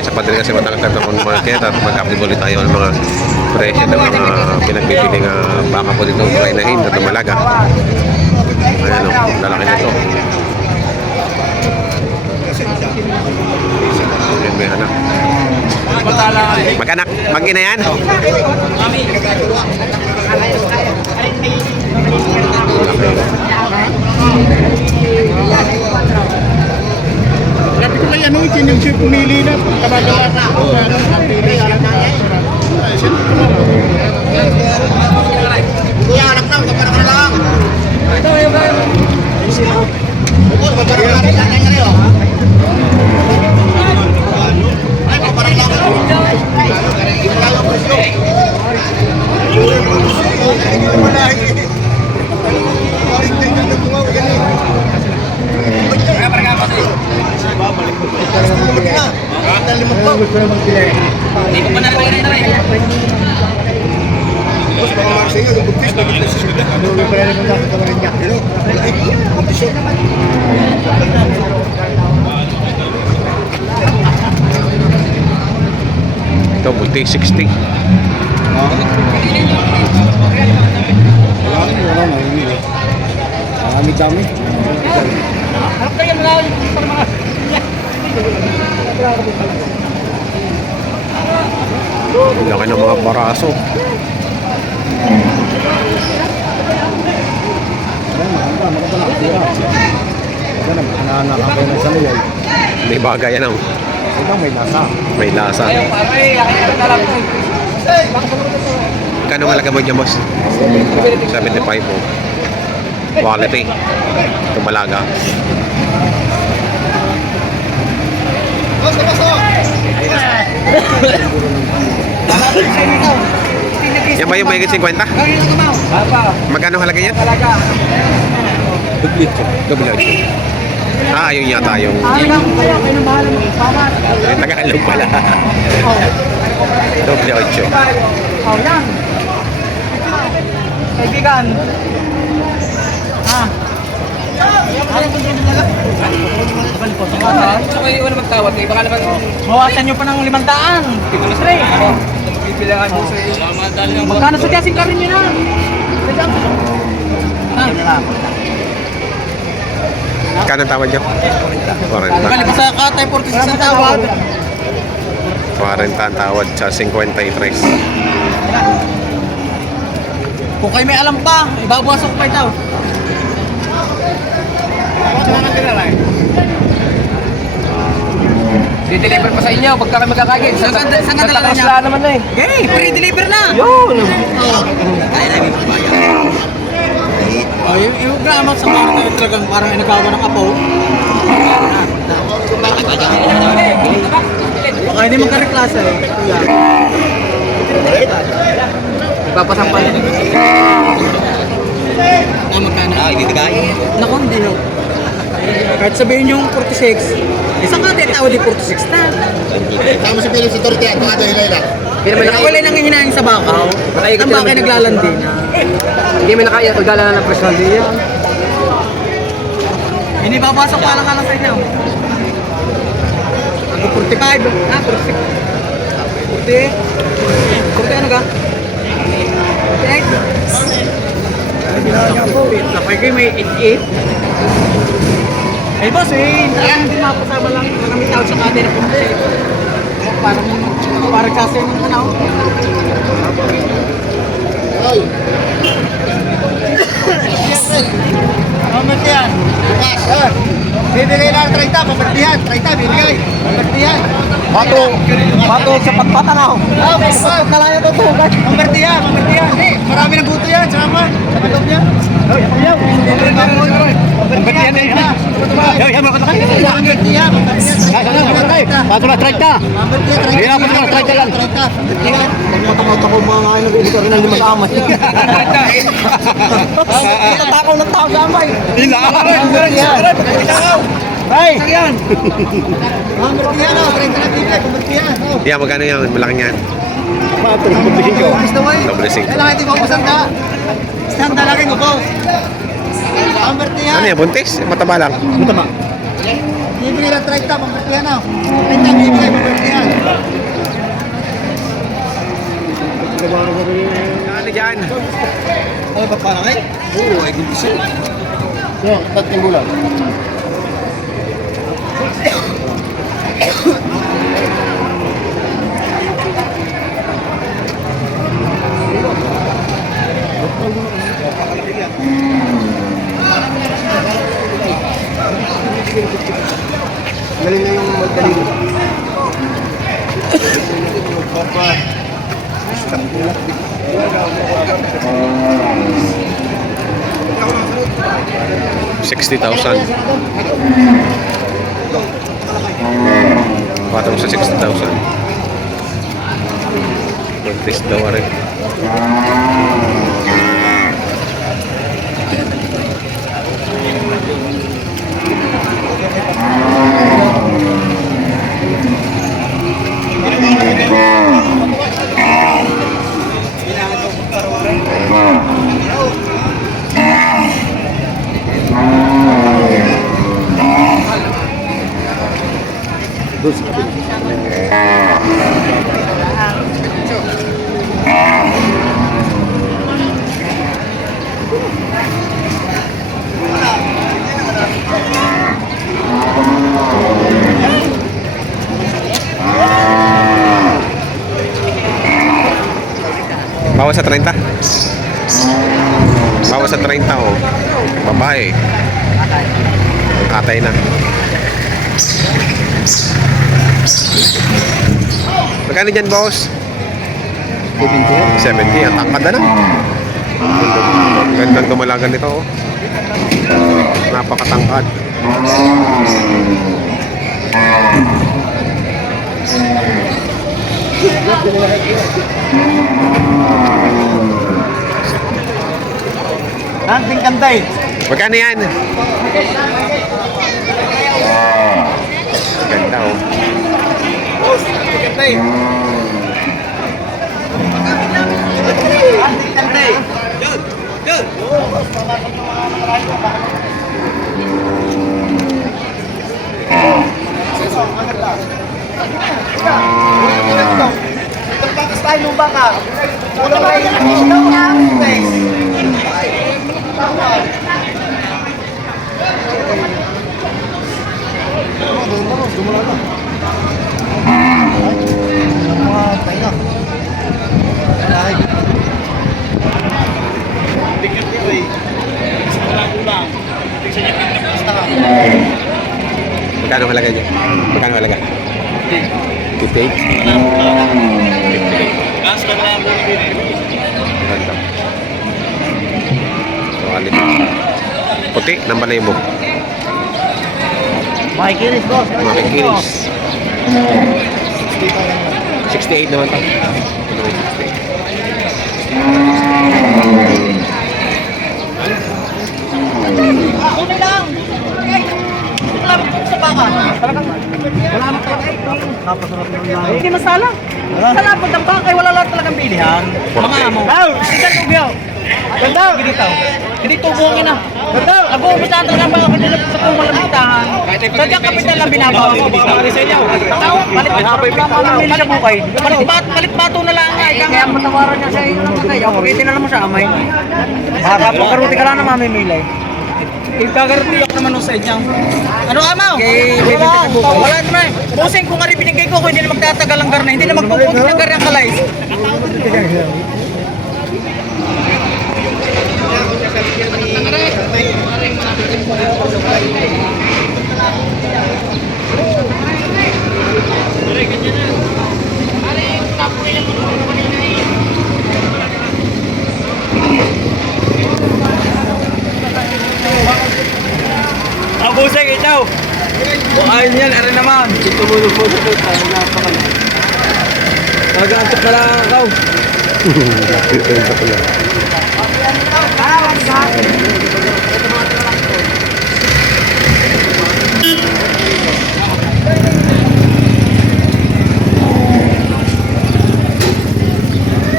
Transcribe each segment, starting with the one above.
isa pa din kasi matangkad na kung market at mag-update ulit tayo ng mga presyo ng mga pinagbibiling baka po dito mga inahin at malaga. Ayan o, lalaki nito. Ayan, may anak. Mag-anak, mag-ina yan? Sabi ko kay ano, yung siya pumili na kamagawa na ako. Kuya, anak na, magpapara ka na lang. Ito, yung ba? Bukod, magpapara ka na lang. Ay, magpapara ka lang. Hindi ko pa narinig na rin. Bos, baka magsaya, yung bugtis, nagiging sila. Ano yung pala naman natin kamarin niya? Hello? Ay, bugtis yun. Ito, buti 60. Wala, mahimili. Dami-dami. Harap kayo mga para mga... Laki ng mga paraso. May bagay yan. May lasa. May lasa. Kano malaga mo dyan, boss? 75 po. Quality. Ito malaga. Yan ba yung mahigit 50? Magkano halaga yan? Double H. Ah, yun yata yung... Tagalog pala. Double H. Oh, yan. Kaibigan. Saka yung ano magtawag eh, baka naman Bawasan nyo pa ng 500. Pre. bibilangan mo sa iyo. Magkano sa kasing karin nyo na? Kano tawad nyo? 40. Bali pa sa katay 46 ang tawad. 40 ang tawad sa 53. Kung kayo may alam pa, ibabawas ko pa ito. Di-deliver pa sa inyo, pagka kami magkakagin. Saan ka dala niya? Wala naman na eh. Okay, pre-deliver na. Yun! Oh, yung grama sa mga tayo talagang parang inagawa ng apo. Baka hindi magkareklasa eh. Ipapasampal. Magkano? Hindi tigay. Naku, hindi no. Kahit sabihin yung 46, isang ka din tawad yung 46 na. Tama sa pili sa torte at mga dahilayla. Wala nang hihinahin sa bakaw. Ang bakay naglalandi na. Hindi mo nakaya, pagdala na ng personal niya. Hindi babasok pa lang sa inyo. Ang 45, 46. 40 ano ka? 48? Napay kayo may 88. Eh boss hindi mapasama lang kami tawag sa kate na pumunta. Parang kasi yung ano. Ay. Mamat yan. Bukas. Bibigay lang 30, pamartihan. 30, bibigay. Pamartihan. Bato sa pagpatanaw. Kalaya to to. Pamartihan. Marami ng buto yan. Sama. Sa loob niya. Ayaw. Pamartihan na yan. Yan, mga katakay. Pamartihan. Bato na 30. Pamartihan. Pamartihan. 30 lang. Matakaw mga kain nag-uusap rin ng lima kamay. Takaw ng tao sa amay. Ay! Yan! Pamartihan o. 30 na bibigay. Pamartihan. Yeah, magkano yan? Malaking yan. Gusto mo eh? Double sink. Kailangan ito ko sanda. Sanda lagi ko po. Pamartihan. Ano yan? Buntis? Mataba lang. Matama. Bibigay lang 30, pamartihan na. 30 bibigay, pamartihan. Ano dyan? Ano ba parang ay? Oo, ay gusto. Yan, tatlong bulan. Galing na yung magdaling. Papa. 60,000. Patong sa 60,000. Mag-test daw rin. Bawas sa 30. Bawas sa 30 oh. Babae. Atay na. Magkano dyan, boss? 70. Ang tangkad na. Gandang dumalagan nito oh. Napakatangkad. Anting kantay. Magkano yan? Ganda oh. Anting kantay. Anting kantay. Yun. Yun. Pagpakas tayo nung baka. Wala ba yung Magkano halaga niya? Magkano halaga? 58? Ganda. So, alin. Puti, ng balayibo. Makikinis, boss. Makikinis. 68 naman to. Ito may 68. Kunay lang. Lang sa baka. Talagang wala naman talaga. Napasarap ng lahi. Hindi masalang. Sa lapad ng bangkay, wala lang talagang bilihan. Mga amo. Hindi tugyaw. Ganda. Hindi tubungin na. Ganda. Nag-uumisahan talaga ang bangkay nila sa pumalamitahan. Sadyang kapital lang binabawa mo. Baka sa inyo. Palit sa bukay. Palit bato na lang nga. Kaya matawaran niya sa inyo ng patay. Ako, itinala mo sa amay. Baka pagkaruti ka lang na mamimilay. Ipagaruti ako naman sa inyo. Ano amaw? Wala naman. Busing kung nga rin binigay ko, kung hindi na magtatagal ang karne, hindi na magpupugit ng karne ang kalay. Busing ikaw. Ayun yan, arin naman. Tumulong po sa ito. Napakala. Nag-aantok na lang ikaw.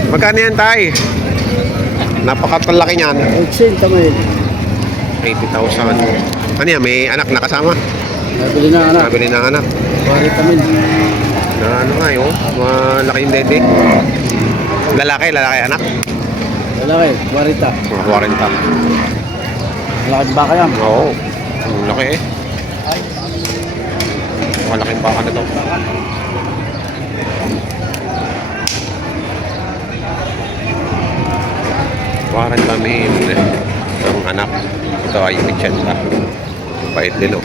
Magkano yan, tay? Napakatalaki niyan. 80,000. Ano yan? May anak na kasama? Nabili na anak. Nabili ng anak. Bari kami. Na ano nga yun, malaki yung dede. Lalaki anak. Lalaki, 40. Mga 40. Malaki baka yan. Oo, ang laki eh. Malaking baka na to. Parang kami ang anak. Ito ay Vicenta. Bait din oh.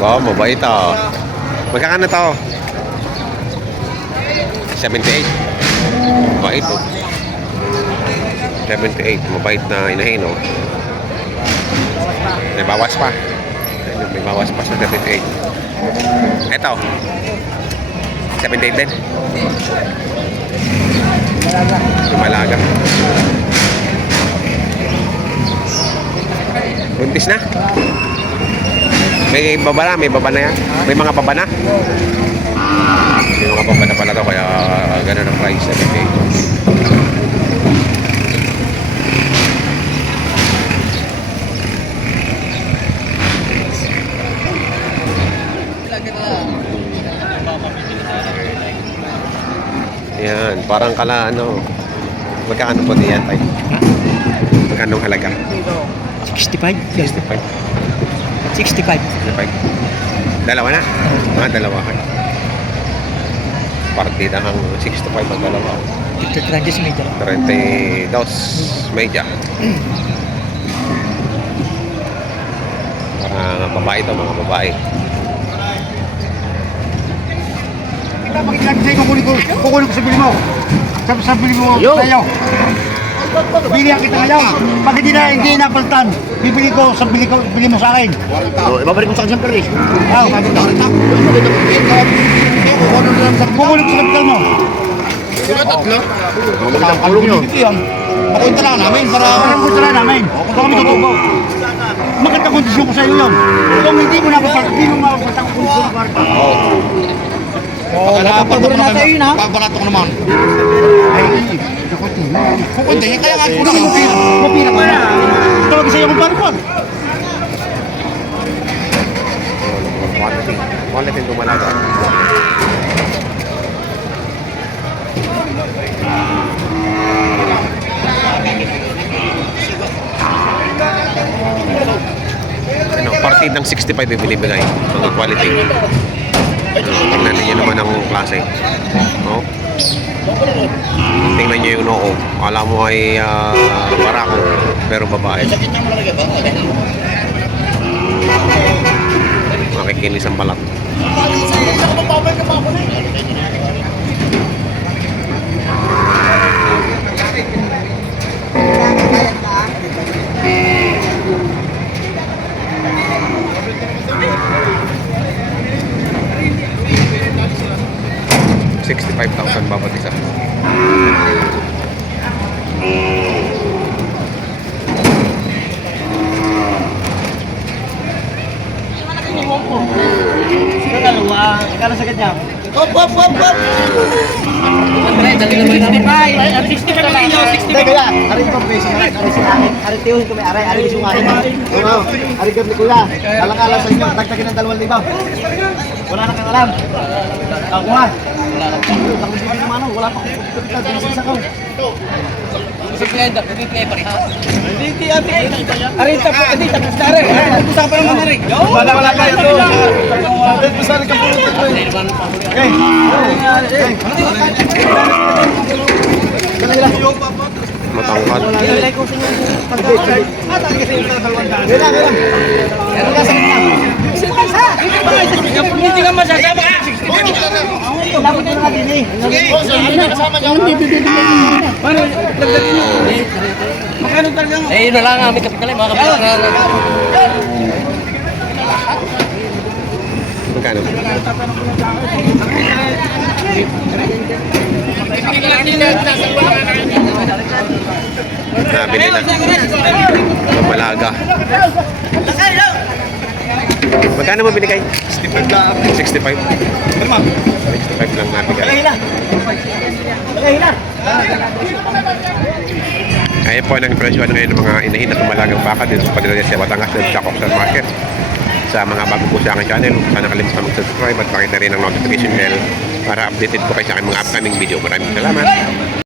Wow, mabait ah. Magkakano to? 78. Mabait oh. 78. Mabait na inahin oh. May bawas pa. May bawas pa sa 78. Ito. 78 din. Malaga. Buntis na. May baba na yan. May mga baba na. May mga baba na pala to kaya ganun ang price 78. Yan, parang kala ano. Magkano po diyan tayo? Magkano halaga? 65? 65. 65. 65. Dalawa na? Dalawa kayo. Partida ang 65 ang dalawa. Ito 30 meter. 32 media. Mga babae to, mga babae. Bakit lagi sa'yo kukunin ko sa bili mo? Sa bili mo tayo. Bilihan kita ngayon. Pag hindi napalitan, bibili ko sa bili mo sa akin. Ibabalik mo sa akin siyempre. Kukunin ko sa kapital mo. Pakunta lang namin para pakunta lang namin. Kung kami tutubo. Maganda kondisyon ko sa iyo yun. Kung hindi mo mapapalitan ko kung kwarta. Napapagod na tayo yun ha. Pabarato ko naman. Ay, kukunti. Kaya nga ko naman. Mapira ko na. Tawag sa'yo kung paripon. Quality ng Malaga. Ano, partid ng 65 bibili-bigay. Ang quality. Tingnan niyo naman ang klase. No? Tingnan niyo yung noo. Alam mo ay barako pero babae. Makikinis ang balat. $65,000 bawat isa. Kala sa kanya. Hop! 65 lang yun, 65. Kaya, arin ko peso. Arin tiyuhin ko may aray, arin isong arin. Oo, arin kami kuya. Alang-alang sa inyo, tagtagin ng 2,000. Wala na kang alam. Ako nga. Ako hindi naman ano, wala pa akong pagkakita. Bisis ako. Hindi ate. Arin tapos, hindi tapos na arin. Usapan naman na rin. Wala pa ito. Pusali ka po. Okay. Matangkad. Hindi ka masasama. Lapit na natin eh. Magkano talaga? Eh, yun na lang ang aming kapital. Mga kapital. Magkano? Nabili na. Ang Malaga. Magkano mo binigay? 65 lang. 65? 65 lang nabigay. Ayan po ang presyo ngayon ng mga inahin at umalagang baka dito sa Padilla sa Batangas ng Jacob Market. Sa mga bago po sa aking channel, sana kalimutan mag-subscribe at pakita rin ang notification bell para updated po kayo sa aking mga upcoming video. Maraming salamat.